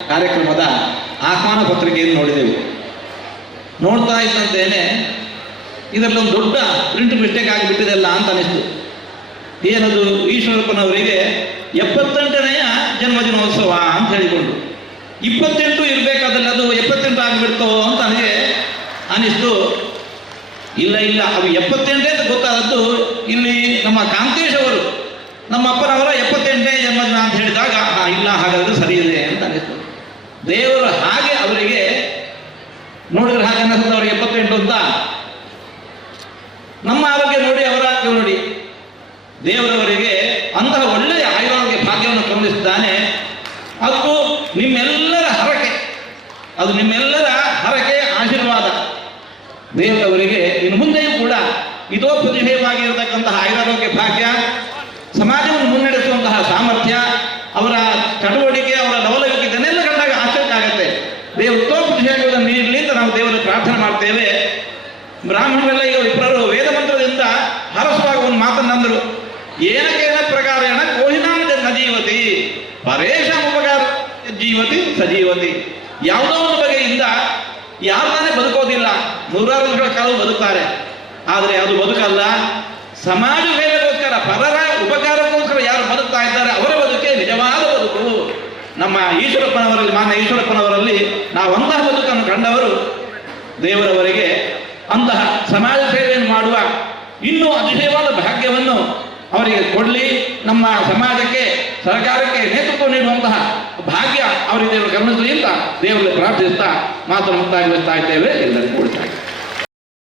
ಕಾರ್ಯಕ್ರಮದ ಆಹ್ವಾನ ಪತ್ರಿಕೆಯನ್ನು ನೋಡಿದೆವು. ನೋಡ್ತಾ ಇದ್ದಂತೇನೆ ಇದರಲ್ಲೊಂದು ದೊಡ್ಡ ಪ್ರಿಂಟ್ ಮಿಸ್ಟೇಕ್ ಆಗಿಬಿಟ್ಟಿದೆಲ್ಲ ಅಂತ ಅನಿಸ್ತು. ಏನದು, ಈಶ್ವರಪ್ಪನವರಿಗೆ 78ನೆಯ ಜನ್ಮದಿನೋತ್ಸವ ಅಂತ ಹೇಳಿಕೊಂಡು 28 ಇರಬೇಕಾದಲ್ಲಿ ಅದು 78 ಆಗಿಬಿಡ್ತೋ ಅಂತ ನನಗೆ ಅನಿಸ್ತು. ಇಲ್ಲ, ಅದು 78 ಅಂತ ಗೊತ್ತಾದದ್ದು ಇಲ್ಲಿ ನಮ್ಮ ಕಾಂತೇಶ್ ಅವರು, ನಮ್ಮ ಅಪ್ಪನವರ 78ನೇ ಜನ್ಮದಿನ ಅಂತ ಹೇಳಿದಾಗ ಇಲ್ಲ, ಹಾಗಾದ್ರೆ ಸರಿ ಇದೆ ಅಂತ ಅನಿಸ್ತು. ದೇವರು ಹಾಗೆ ಅವರಿಗೆ ನೋಡಿದ್ರೆ ಹಾಗೆ ಅನ್ನಿಸ್ತದೆ ಅವರಿಗೆ 78 ಅಂತ. ನಮ್ಮ ಆರೋಗ್ಯ ನೋಡಿ, ಅವರ ಆರೋಗ್ಯ ನೋಡಿ, ದೇವರವರಿಗೆ ಅಂತಹ ಒಳ್ಳೆಯ ಆಯುರ್ವೇದ ಭಾಗ್ಯವನ್ನು ಕರುಣಿಸಿದ್ದಾನೆ. ಅದು ನಿಮ್ಮೆಲ್ಲರ ಹರಕೆ, ಅದು ನಿಮ್ಮೆಲ್ಲರ ಹರಕೆ, ಆಶೀರ್ವಾದ. ದೇವರವರಿಗೆ ಇನ್ನು ಮುಂದೆಯೂ ಕೂಡ ಇದೋ ಪ್ರತಿಭೆಯವಾಗಿರತಕ್ಕಂತಹ ಆಯುರಾರೋಗ್ಯ ಭಾಗ್ಯ, ಸಮಾಜವನ್ನು ಮುನ್ನಡೆಸುವಂತಹ ಸಾಮರ್ಥ್ಯ, ಅವರ ಚಟುವಟಿಕೆ, ಅವರ ಲವಲವಿಕೆ, ಇದನ್ನೆಲ್ಲ ಕಂಡಾಗ ಆಶ್ಚರ್ಯ ಆಗುತ್ತೆ. ದೇವರು ಉತ್ತಮ ಪ್ರತಿಭೆಯನ್ನು ನೀಡಲಿ ಅಂತ ನಾವು ದೇವರ ಪ್ರಾರ್ಥನೆ ಮಾಡ್ತೇವೆ. ಬ್ರಾಹ್ಮಣರೆಲ್ಲ ಈಗ ವಿಪ್ರರು ವೇದ ಮಂತ್ರದಿಂದ ಹರಸುವಾಗ ಒಂದು ಮಾತನ್ನಂದರು, ಏನಕೇನ ಪ್ರಕಾರೇಣ ಕೋಹಿನಾಂಜ ನ ಜೀವತಿ ಪರೇಶ ಉಪಕಾರ ಜೀವತಿ ಸಜೀವತಿ. ಯಾವುದೋ ಒಂದು ಬಗೆಯಿಂದ ಯಾರನ್ನೇ ಬದುಕೋದಿಲ್ಲ, ನೂರಾರು ವರ್ಷಗಳ ಕಾಲ ಬದುಕ್ತಾರೆ, ಆದರೆ ಅದು ಬದುಕಲ್ಲ. ಸಮಾಜ ಸೇವೆಗೋಸ್ಕರ, ಪರರ ಉಪಕಾರಕ್ಕೋಸ್ಕರ ಯಾರು ಬದುಕ್ತಾ ಇದ್ದಾರೆ ಅವರ ಬದುಕೆ ನಿಜವಾದ ಬದುಕು. ನಮ್ಮ ಈಶ್ವರಪ್ಪನವರಲ್ಲಿ, ಮಾನ್ಯ ಈಶ್ವರಪ್ಪನವರಲ್ಲಿ ನಾವು ಅಂತಹ ಬದುಕನ್ನು ಕಂಡವರು. ದೇವರವರಿಗೆ ಅಂತಹ ಸಮಾಜ ಸೇವೆಯನ್ನು ಮಾಡುವ ಇನ್ನೂ ಅತಿಶಯವಾದ ಭಾಗ್ಯವನ್ನು ಅವರಿಗೆ ಕೊಡಲಿ. ನಮ್ಮ ಸಮಾಜಕ್ಕೆ, ಸರ್ಕಾರಕ್ಕೆ ನೇತೃತ್ವ ನೀಡುವಂತಹ ಭಾಗ್ಯ ಅವರಿಗೆ ದೇವರು ಕರುಣಿಸಲಿ ಅಂತ ದೇವರಲ್ಲಿ ಪ್ರಾರ್ಥಿಸ್ತಾ ಮಾತನ್ನು ಮುಕ್ತಾಯಗೊಳಿಸ್ತಾ ಇದ್ದೇವೆ. ಎಲ್ಲರಿಗೂ ಕೊಡ್ತಾ